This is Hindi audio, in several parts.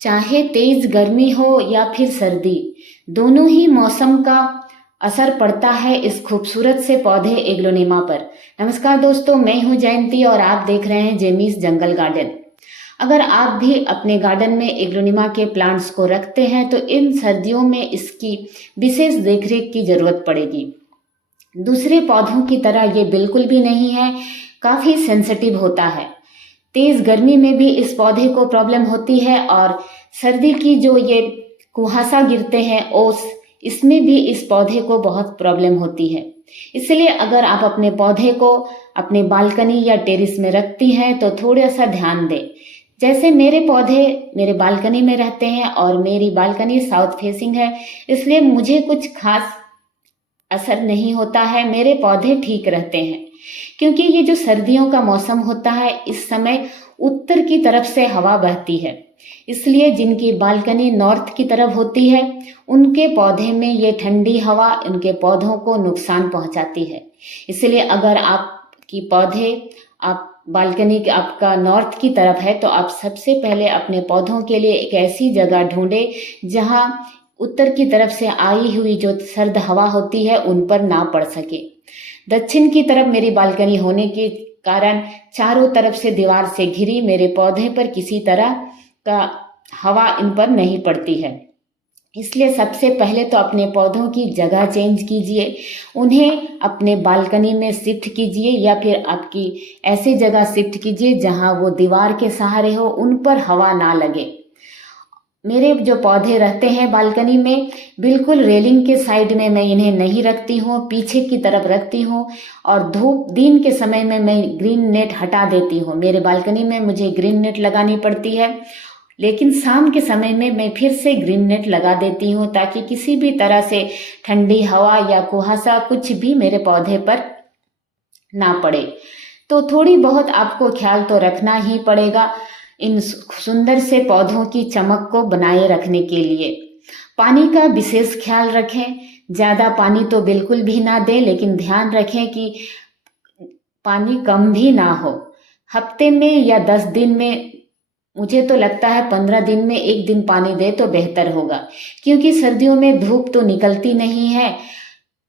चाहे तेज गर्मी हो या फिर सर्दी, दोनों ही मौसम का असर पड़ता है इस खूबसूरत से पौधे एग्लोनिमा पर। नमस्कार दोस्तों, मैं हूं जयंती और आप देख रहे हैं जेमीस जंगल गार्डन। अगर आप भी अपने गार्डन में एग्लोनिमा के प्लांट्स को रखते हैं तो इन सर्दियों में इसकी विशेष देखरेख की जरूरत पड़ेगी। दूसरे पौधों की तरह ये बिल्कुल भी नहीं है, काफ़ी सेंसिटिव होता है। तेज गर्मी में भी इस पौधे को प्रॉब्लम होती है और सर्दी की जो ये कुहासा गिरते हैं ओस, इसमें भी इस पौधे को बहुत प्रॉब्लम होती है। इसलिए अगर आप अपने पौधे को अपने बालकनी या टेरेस में रखती हैं तो थोड़ा सा ध्यान दें। जैसे मेरे पौधे मेरे बालकनी में रहते हैं और मेरी बालकनी साउथ फेसिंग है, इसलिए मुझे कुछ खास असर नहीं होता है, मेरे पौधे ठीक रहते हैं। क्योंकि ये जो सर्दियों का मौसम होता है, इस समय उत्तर की तरफ से हवा बहती है, इसलिए जिनकी बालकनी नॉर्थ की तरफ होती है उनके पौधे में ये ठंडी हवा उनके पौधों को नुकसान पहुंचाती है। इसलिए अगर आपकी पौधे आप बालकनी के आपका नॉर्थ की तरफ है तो आप सबसे पहले अपने पौधों के लिए एक ऐसी जगह ढूंढें जहां उत्तर की तरफ से आई हुई जो सर्द हवा होती है उन पर ना पड़ सके। दक्षिण की तरफ मेरी बालकनी होने के कारण चारों तरफ से दीवार से घिरी मेरे पौधे पर किसी तरह का हवा इन पर नहीं पड़ती है। इसलिए सबसे पहले तो अपने पौधों की जगह चेंज कीजिए, उन्हें अपने बालकनी में शिफ्ट कीजिए या फिर आपकी ऐसी जगह शिफ्ट कीजिए जहां वो दीवार के सहारे हो, उन पर हवा ना लगे। मेरे जो पौधे रहते हैं बालकनी में, बिल्कुल रेलिंग के साइड में मैं इन्हें नहीं रखती हूँ, पीछे की तरफ रखती हूँ। और धूप दिन के समय में मैं ग्रीन नेट हटा देती हूँ। मेरे बालकनी में मुझे ग्रीन नेट लगानी पड़ती है, लेकिन शाम के समय में मैं फिर से ग्रीन नेट लगा देती हूँ ताकि किसी भी तरह से ठंडी हवा या कुहासा कुछ भी मेरे पौधे पर ना पड़े। तो थोड़ी बहुत आपको ख्याल तो रखना ही पड़ेगा इन सुंदर से पौधों की चमक को बनाए रखने के लिए। पानी का विशेष ख्याल रखें, ज़्यादा पानी तो बिल्कुल भी ना दें, लेकिन ध्यान रखें कि पानी कम भी ना हो। हफ्ते में या 10 दिन में, मुझे तो लगता है 15 दिन में एक दिन पानी दे तो बेहतर होगा। क्योंकि सर्दियों में धूप तो निकलती नहीं है,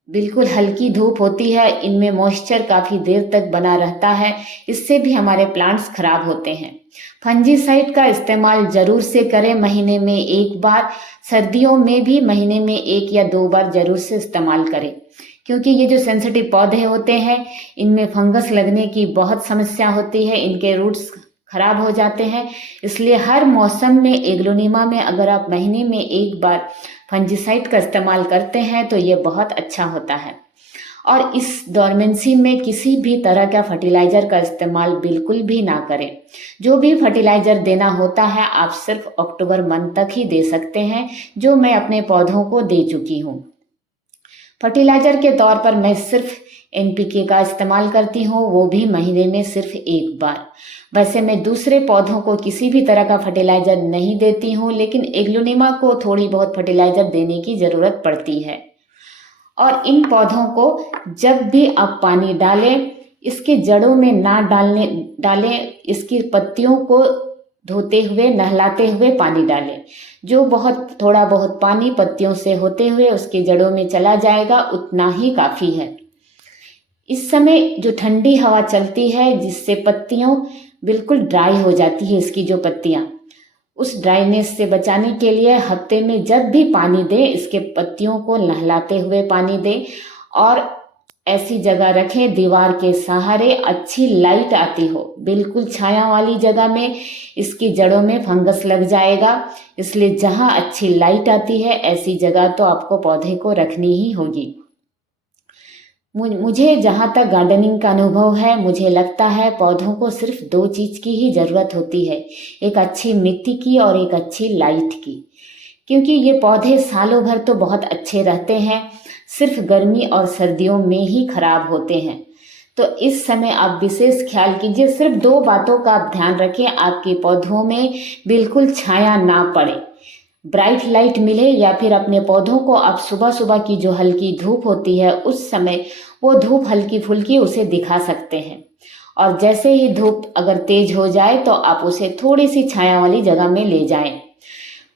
बिल्कुल हल्की धूप होती है, इनमें मॉइस्चर काफ़ी देर तक बना रहता है, इससे भी हमारे प्लांट्स खराब होते हैं। फंजीसाइड का इस्तेमाल ज़रूर से करें, महीने में एक बार। सर्दियों में भी महीने में 1 या 2 बार ज़रूर से इस्तेमाल करें, क्योंकि ये जो सेंसिटिव पौधे होते हैं इनमें फंगस लगने की बहुत समस्या होती है, इनके रूट्स खराब हो जाते हैं। इसलिए हर मौसम में एग्लोनिमा में अगर आप महीने में एक बार फंजीसाइड का इस्तेमाल करते हैं तो ये बहुत अच्छा होता है। और इस डोरमेंसी में किसी भी तरह का फर्टिलाइज़र का इस्तेमाल बिल्कुल भी ना करें। जो भी फर्टिलाइज़र देना होता है आप सिर्फ अक्टूबर मंथ तक ही दे सकते हैं, जो मैं अपने पौधों को दे चुकी हूँ। फर्टिलाइज़र के तौर पर मैं सिर्फ NPK का इस्तेमाल करती हूँ, वो भी महीने में सिर्फ एक बार। वैसे मैं दूसरे पौधों को किसी भी तरह का फर्टिलाइज़र नहीं देती हूँ, लेकिन एग्लोनिमा को थोड़ी बहुत फर्टिलाइज़र देने की ज़रूरत पड़ती है। और इन पौधों को जब भी आप पानी डालें, इसके जड़ों में ना डालें, इसकी पत्तियों को धोते हुए नहलाते हुए पानी डालें। जो थोड़ा बहुत पानी पत्तियों से होते हुए उसके जड़ों में चला जाएगा, उतना ही काफ़ी है। इस समय जो ठंडी हवा चलती है जिससे पत्तियों बिल्कुल ड्राई हो जाती है, इसकी जो पत्तियां, उस ड्राइनेस से बचाने के लिए हफ्ते में जब भी पानी दें, इसके पत्तियों को नहलाते हुए पानी दें। और ऐसी जगह रखें दीवार के सहारे, अच्छी लाइट आती हो, बिल्कुल छाया वाली जगह में इसकी जड़ों में फंगस लग जाएगा। इसलिए जहाँ अच्छी लाइट आती है ऐसी जगह तो आपको पौधे को रखनी ही होगी। मुझे जहाँ तक गार्डनिंग का अनुभव है, मुझे लगता है पौधों को सिर्फ 2 चीज़ की ही ज़रूरत होती है, एक अच्छी मिट्टी की और एक अच्छी लाइट की। क्योंकि ये पौधे सालों भर तो बहुत अच्छे रहते हैं, सिर्फ गर्मी और सर्दियों में ही खराब होते हैं। तो इस समय आप विशेष ख्याल कीजिए, सिर्फ 2 बातों का आप ध्यान रखें, आपके पौधों में बिल्कुल छाया ना पड़े, ब्राइट लाइट मिले, या फिर अपने पौधों को आप सुबह सुबह की जो हल्की धूप होती है उस समय वो धूप हल्की फुल्की उसे दिखा सकते हैं। और जैसे ही धूप अगर तेज हो जाए तो आप उसे थोड़ी सी छाया वाली जगह में ले जाएं।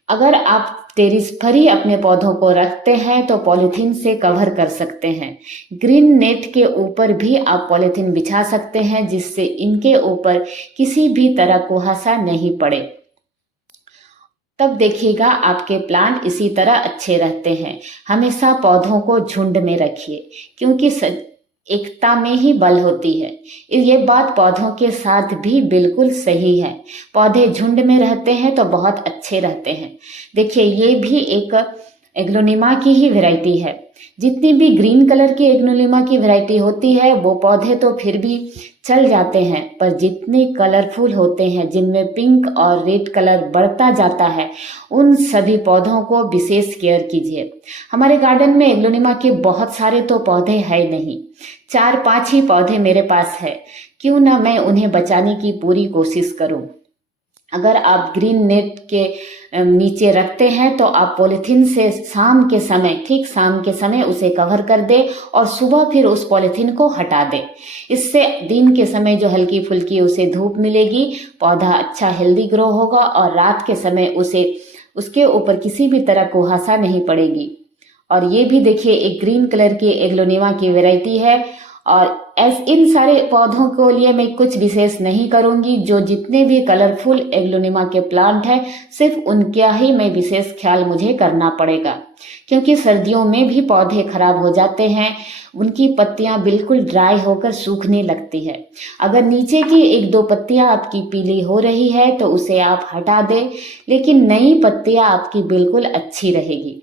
अगर आप टेरिस पर ही अपने पौधों को रखते हैं तो पॉलीथीन से कवर कर सकते हैं। ग्रीन नेट के ऊपर भी आप पॉलीथीन बिछा सकते हैं जिससे इनके ऊपर किसी भी तरह कुहासा नहीं पड़े। तब देखिएगा आपके प्लांट इसी तरह अच्छे रहते हैं। हमेशा पौधों को झुंड में रखिए क्योंकि एकता में ही बल होती है। ये बात पौधों के साथ भी बिल्कुल सही है। पौधे झुंड में रहते हैं तो बहुत अच्छे रहते हैं। देखिए ये भी एक एग्लोनिमा की ही वैरायटी है। जितनी भी ग्रीन कलर की एग्लोनिमा की वैरायटी होती है वो पौधे तो फिर भी चल जाते हैं, पर जितने कलरफुल होते हैं जिनमें पिंक और रेड कलर बढ़ता जाता है उन सभी पौधों को विशेष केयर कीजिए। हमारे गार्डन में एग्लोनिमा के बहुत सारे तो पौधे हैं नहीं, 4-5 ही पौधे मेरे पास है। क्यों ना मैं उन्हें बचाने की पूरी कोशिश करूं। अगर आप ग्रीन नेट के नीचे रखते हैं तो आप पॉलीथीन से शाम के समय, ठीक शाम के समय उसे कवर कर दे और सुबह फिर उस पॉलीथीन को हटा दे। इससे दिन के समय जो हल्की फुल्की उसे धूप मिलेगी, पौधा अच्छा हेल्दी ग्रो होगा और रात के समय उसे उसके ऊपर किसी भी तरह कुहासा नहीं पड़ेगी। और ये भी देखिए एक ग्रीन कलर की एग्लोनिमा की वैरायटी है। और इन सारे पौधों को लिए मैं कुछ विशेष नहीं करूंगी। जो जितने भी कलरफुल एग्लोनिमा के प्लांट हैं सिर्फ उनका ही मैं विशेष ख्याल मुझे करना पड़ेगा, क्योंकि सर्दियों में भी पौधे खराब हो जाते हैं। उनकी पत्तियां बिल्कुल ड्राई होकर सूखने लगती है। अगर नीचे की 1-2 पत्तियां आपकी पीली हो रही है तो उसे आप हटा दें, लेकिन नई पत्तियां आपकी बिल्कुल अच्छी रहेगी।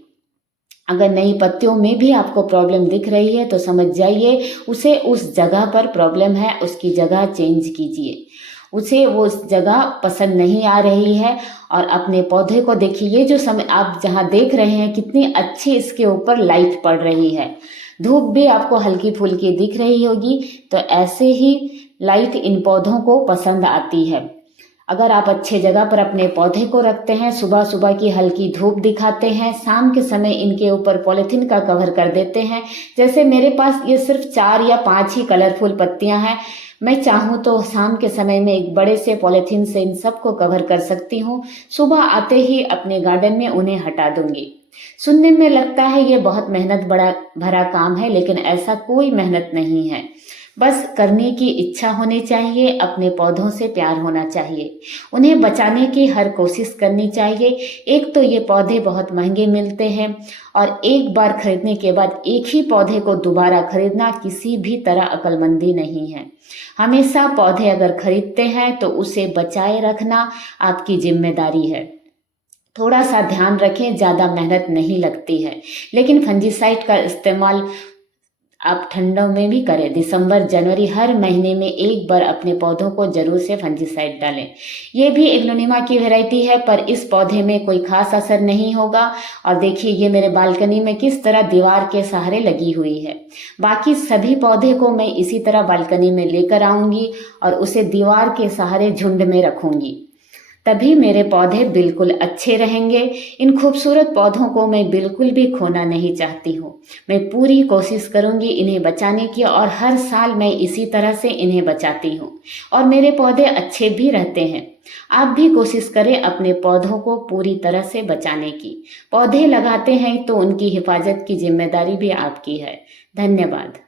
अगर नई पत्तियों में भी आपको प्रॉब्लम दिख रही है तो समझ जाइए उसे उस जगह पर प्रॉब्लम है, उसकी जगह चेंज कीजिए। उसे वो उस जगह पसंद नहीं आ रही है। और अपने पौधे को देखिए, ये जो समय आप जहाँ देख रहे हैं कितनी अच्छी इसके ऊपर लाइट पड़ रही है, धूप भी आपको हल्की फुल्की दिख रही होगी। तो ऐसे ही लाइट इन पौधों को पसंद आती है। अगर आप अच्छे जगह पर अपने पौधे को रखते हैं, सुबह सुबह की हल्की धूप दिखाते हैं, शाम के समय इनके ऊपर पॉलीथीन का कवर कर देते हैं। जैसे मेरे पास ये सिर्फ 4 या 5 ही कलरफुल पत्तियां हैं, मैं चाहूँ तो शाम के समय में एक बड़े से पॉलीथीन से इन सबको कवर कर सकती हूँ। सुबह आते ही अपने गार्डन में उन्हें हटा दूंगी। सुनने में लगता है ये बहुत मेहनत बड़ा भरा काम है, लेकिन ऐसा कोई मेहनत नहीं है। बस करने की इच्छा होनी चाहिए, अपने पौधों से प्यार होना चाहिए, उन्हें बचाने की हर कोशिश करनी चाहिए। एक तो ये पौधे बहुत महंगे मिलते हैं और एक बार खरीदने के बाद एक ही पौधे को दोबारा खरीदना किसी भी तरह अक्लमंदी नहीं है। हमेशा पौधे अगर खरीदते हैं तो उसे बचाए रखना आपकी जिम्मेदारी है। थोड़ा सा ध्यान रखें, ज़्यादा मेहनत नहीं लगती है। लेकिन फंजीसाइड का इस्तेमाल आप ठंडों में भी करें। दिसंबर जनवरी हर महीने में एक बार अपने पौधों को जरूर से फंजीसाइड डालें। ये भी एग्लोनिमा की वैरायटी है, पर इस पौधे में कोई खास असर नहीं होगा। और देखिए ये मेरे बालकनी में किस तरह दीवार के सहारे लगी हुई है। बाकी सभी पौधे को मैं इसी तरह बालकनी में लेकर आऊंगी और उसे दीवार के सहारे झुंड में रखूंगी, तभी मेरे पौधे बिल्कुल अच्छे रहेंगे। इन खूबसूरत पौधों को मैं बिल्कुल भी खोना नहीं चाहती हूँ। मैं पूरी कोशिश करूँगी इन्हें बचाने की, और हर साल मैं इसी तरह से इन्हें बचाती हूँ और मेरे पौधे अच्छे भी रहते हैं। आप भी कोशिश करें अपने पौधों को पूरी तरह से बचाने की। पौधे लगाते हैं तो उनकी हिफाजत की जिम्मेदारी भी आपकी है। धन्यवाद।